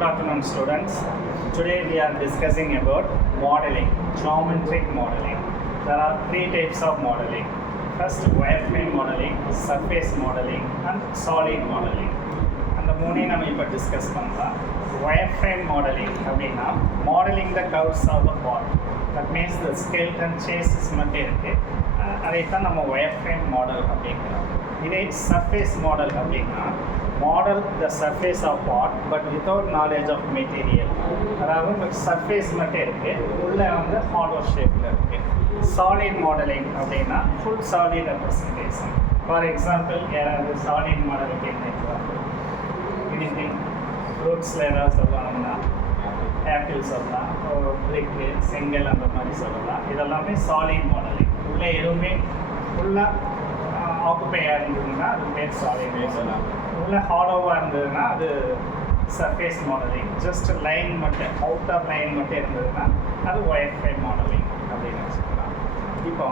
Good afternoon, students. Today we are discussing about modeling, geometric modeling. There are three types of modeling. First, wireframe modeling, surface modeling, and solid modeling. அந்த மூணையும் நம்ம இப்போ discuss பண்ணலாம். Wireframe modeling அப்படின்னா modeling the curves of the part. That means the skeleton chassis மட்டும் இருக்கு. அதைத்தான் நம்ம wireframe model அப்படிங்கிறோம். இதே surface model அப்படின்னா model the surface of part but without knowledge of material. அதாவது உங்களுக்கு சர்ஃபேஸ் மட்டும் இருக்குது, உள்ளே வந்து ஹாலோ ஷேப்பில் இருக்குது. சாலிட் மாடலிங் அப்படின்னா full solid representation. For example யாராவது சாலிட் மாடலுக்கு என்ன எக்ஸாம்பிள் எனிதிங் ஃப்ரூட்ஸில் ஏதாவது சொல்லணும்னா ஆப்பிள் சொல்லலாம், பிரிக்கு, செங்கல் அந்த மாதிரி சொல்லலாம். இதெல்லாமே சாலிட் மாடலிங். உள்ளே எதுவுமே ஃபுல்லாக ஆக்குப்பையாக இருந்ததுன்னா அது பேர் சாலிட் சொல்லலாம். உள்ள ஹாலோவாக இருந்ததுன்னா அது சர்ஃபேஸ் மாடலிங். ஜஸ்ட் லைன் மட்டும் அவுட்டர் லைன் மட்டும் இருந்ததுன்னா அது ஒயர்ஃப்ரேம் மாடலிங் அப்படின்னு வச்சுக்கலாம். இப்போ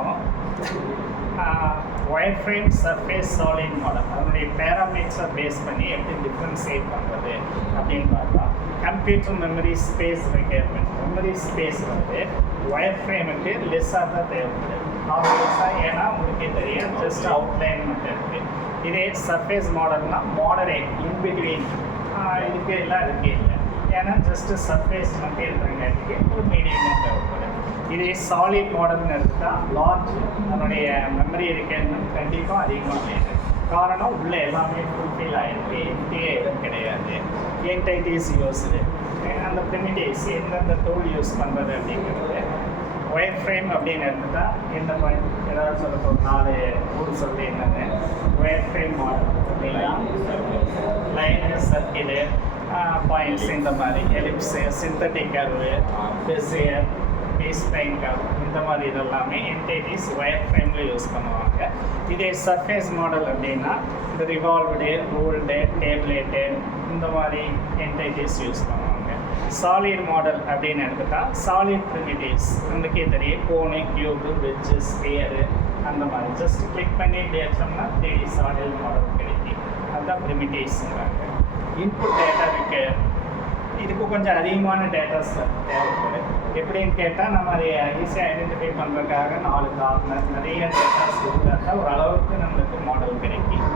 ஒயர்ஃப்ரேம் சர்ஃபேஸ் சாலிட் மாடல் அதனுடைய பேராமீட்டர்ஸை பேஸ் பண்ணி எப்படி டிஃப்ரென்ஷியேட் பண்ணுறது அப்படின்னு பார்த்தா computer memory space requirement. Memory space வந்து ஒயர்ஃப்ரேமுக்கு லெஸ்ஸாக தான் தேவைப்படுது. ஆப்வியஸாக ஏன்னா உங்களுக்கே தெரியும் ஜஸ்ட் அவுட்லைன் மட்டும் இருக்குது. இதே சர்ஃபேஸ் மாடல்னால் மாடரேட் இன்பிட்வீன் இதுக்கு எல்லாம் இருக்கே இல்லை, ஏன்னா ஜஸ்ட்டு சர்ஃபேஸ் மட்டும் இருக்கிறங்காட்டிக்கு ஒரு மீடியமாக தேவைப்படுது. இதே சாலிட் மாடல்னு எடுத்தால் லார்ஜ் அதனுடைய மெமரி ரெக்யர்மெண்ட் கண்டிப்பாக அதிகமாக வேணும். காரணம் உள்ளே எல்லாமே ஃபுல்ஃபில் ஆகிருக்கு, எம்டியே எதுவும் கிடையாது. என்டைட்டிஸ் யூஸ்டு அந்த ப்ரிமிட்டிவ்ஸ் எந்தெந்த டூல் யூஸ் பண்ணுறது அப்படிங்கிறது. ஒயர் ஃப்ரேம் அப்படின்னு எடுத்துட்டால் இந்த மாதிரி ஏதாவது சொல்ல ஒரு 4 ஊர் சொல்லி என்னென்னு ஒயர் ஃப்ரேம் மாடல் அப்படின்னா லைனு, சர்க்கிளு, பாயிண்ட்ஸ், இந்த மாதிரி ellipse, synthetic curve, Bezier, base line curve, இந்த மாதிரி இதெல்லாமே என்டைட்டிஸ் ஒயர் ஃப்ரேமில் யூஸ் பண்ணுவாங்க. இதே சர்ஃபேஸ் மாடல் அப்படின்னா இந்த ரிவால்வ்டு, ரூல்டு, டேப்லெட்டு இந்த மாதிரி என்டைட்டிஸ் யூஸ் பண்ணுவாங்க. சாலிட் மாடல் அப்படின்னு எடுத்துட்டால் சாலிட் ப்ரிமிட்டிவ்ஸ் நமக்கே தெரியும், கோனு, கியூபு, வெஜ்ஜு, ஸ்பியரு அந்த மாதிரி ஜஸ்ட் கிளிக் பண்ணி பேசோம்னா 3D சாலிட் மாடல் கிடைக்கும். அதுதான் ப்ரிமிட்டிவ்ஸுங்கிறாங்க. இன்புட் டேட்டா இருக்கு, இதுக்கு கொஞ்சம் அதிகமான டேட்டாஸ் தேவைப்படுது. எப்படின்னு கேட்டால் நம்ம அதை ஈஸியாக ஐடென்டிஃபை பண்ணுறதுக்காக 4 கார்னர் நிறைய டேட்டாஸ் இருந்தால் ஒரு அளவுக்கு நம்மளுக்கு மாடல் கிடைக்கும்.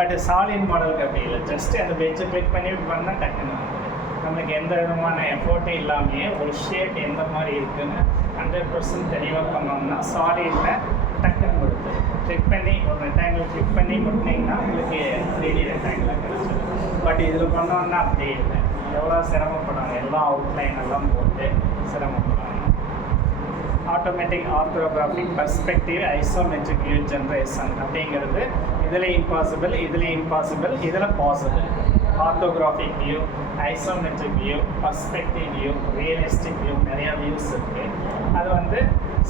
பட் சாலிட் மாடலுக்கு அப்படி இல்லை, ஜஸ்ட் அந்த பெஞ்சை கிளிக் பண்ணி பண்ணால் டக்குன்னு நம்மளுக்கு எந்த விதமான எஃபோர்ட்டும் இல்லாமையே ஒரு ஷேப் எந்த மாதிரி இருக்குதுன்னு 100% தெளிவாக பண்ணோம்னா சாலிடில் டக்குன்னு கொடுத்து கிளிக் பண்ணி ஒரு ரெக்டாங்கிள் கிளிக் பண்ணி கொடுத்தீங்கன்னா உங்களுக்கு 3D ரெக்டாங்கிளாக கிடச்சிடும். பட் இதில் பண்ணோம்னா அப்படி இல்லை, எவ்வளோ சிரமப்படுவாங்க, எல்லாம் அவுட்லைன் எல்லாம் போட்டு சிரமப்படுவாங்க. Automatic orthographic perspective isometric view generation அப்படிங்கிறது இதில் இம்பாசிபிள், இதில் இம்பாசிபிள், இதில் possible. Orthographic view, isometric view, perspective view, realistic view, நிறையா வியூஸ் இருக்குது. அது வந்து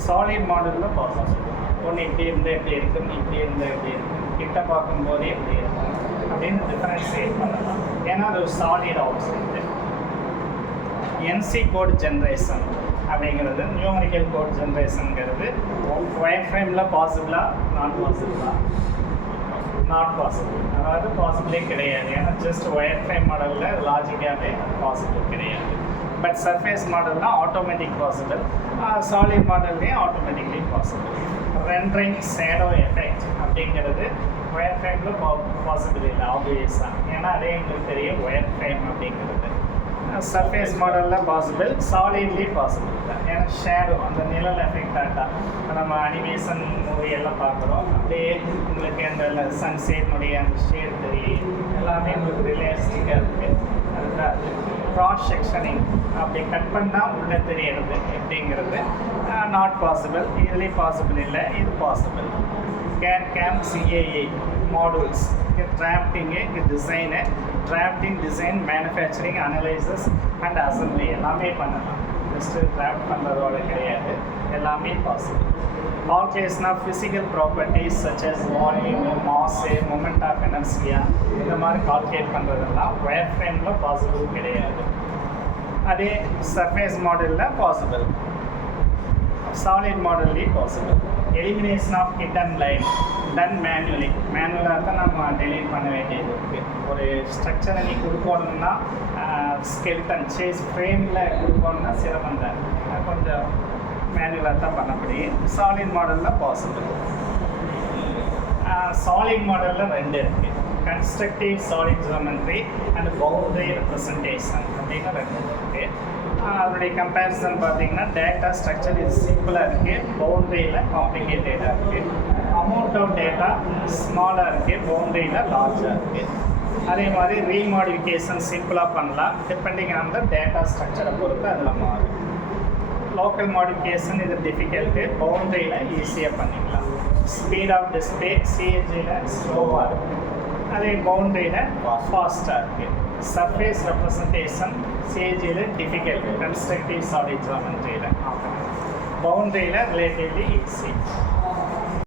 சாலிட் மாடலில் பாசிபிள். ஒன்று இப்படி இருந்தால் எப்படி இருக்குன்னு, இப்படி இருந்தால் எப்படி இருக்குன்னு, கிட்ட பார்க்கும்போதே எப்படி இருக்கும் அப்படின்னு டிஃபரன்ஷியேட் பண்ணலாம். ஏன்னா அது ஒரு solid object. NC code generation அப்படிங்கிறது நியூமரிக்கல் கோட் ஜென்ரேஷனுங்கிறது ஒயர் ஃப்ரேமில் பாசிபிளாக நாட் பாசிபிளாக நாட் பாசிபிள். அதாவது பாசிபிளே கிடையாது, ஏன்னா ஜஸ்ட் ஒயர் ஃப்ரேம் மாடலில் லாஜிக்காகவே பாசிபிள் கிடையாது. பட் சர்ஃபேஸ் மாடல்னால் ஆட்டோமேட்டிக் பாசிபிள், சாலிட் மாடல்லையும் automatically possible. Rendering shadow effect அப்படிங்கிறது ஒயர் ஃப்ரேமில் பாசிபிள் இல்லை ஆப்வியஸாக, ஏன்னா அதே எங்களுக்கு தெரியும் ஒயர் ஃப்ரேம் அப்படிங்கிறது. சர்ஃபேஸ் மாடலில் பாசிபிள், சாலிட்லி பாசிபிள் தான். ஏன்னா ஷேடோ அந்த நிழல் எஃபெக்ட் ஆகிட்டா நம்ம அனிமேஷன் மூவி எல்லாம் பார்க்குறோம், அப்படியே உங்களுக்கு அந்த சன்செட்னுடைய அந்த ஷேட் தெரியும், எல்லாமே உங்களுக்கு ரியலிஸ்டிக்காக இருக்குது. அதுதான் அது க்ராஸ் செக்ஷனிங் அப்படி கட் பண்ணால் உள்ளே தெரியறது அப்படிங்கிறது நாட் பாசிபிள். இதுலேயும் பாசிபிள் இல்லை, இது possible. CAM CAA models drafting, design, drafting, design, manufacturing, analysis and assembly எல்லாமே பண்ணலாம். ஜஸ்ட்டு டிராஃப்ட் பண்ணுறதோட கிடையாது, எல்லாமே possible. Calculation of physical properties such as volume, mass, moment of எனர்ஜியா இந்த மாதிரி கால்குலேட் பண்ணுறதெல்லாம் ஒயர் ஃப்ரேமில் பாசிபிள் கிடையாது. அதே சர்ஃபேஸ் மாடலில் பாசிபிள், சாலிட் மாடல்லேயும் possible. Elimination of hidden line done மேனுவலாக தான் நம்ம டெலீட் பண்ண வேண்டியது இருக்குது. ஒரு ஸ்ட்ரக்சரை நீ கொடுக்கணும்னா ஸ்கெல்டன் சேஸ் ஃப்ரேமில் கொடுக்கணும்னா சிரமம் தான், கொஞ்சம் மேனுவலாக தான் பண்ண முடியும். சாலிட் மாடலில் பாசிபிள். சாலிட் மாடலில் 2 இருக்குது, constructive solid geometry and boundary representation அப்படின்னு 2 இருக்குது. அதனுடைய கம்பேரிசன் பார்த்தீங்கன்னா டேட்டா ஸ்ட்ரக்சர் இது சிம்பிளாக இருக்குது, பவுண்டரியில் காம்ப்ளிகேட்டடாக இருக்குது. அமௌண்ட் ஆஃப் டேட்டா ஸ்மாலாக இருக்குது, பவுண்டரியில் லார்ஜாக இருக்குது. அதே மாதிரி ரீமாடிஃபிகேஷன் சிம்பிளாக பண்ணலாம், டிபெண்டிங் ஆன் த டேட்டா ஸ்ட்ரக்சரை பொறுத்து அதில் மாறும். லோக்கல் மாடிஃபிகேஷன் இது டிஃபிகல்ட்டு, பவுண்டரியில் ஈஸியாக பண்ணிக்கலாம். ஸ்பீட் ஆஃப் டிஸ்பிளே சிஎஜியில் ஸ்லோவாக இருக்குது, அதே பவுண்டரியில் ஃபாஸ்ட்டாக இருக்குது. சர்ஃபேஸ் ரெப்ரசன்டேஷன் சிஏஜியில் டிஃபிகல்ட், கன்ஸ்ட்ரக்டிவ் சாலிட் ஜியோமெட்ரியில், பவுண்டரியில் ரிலேட்டிவ்லி ஈஸி.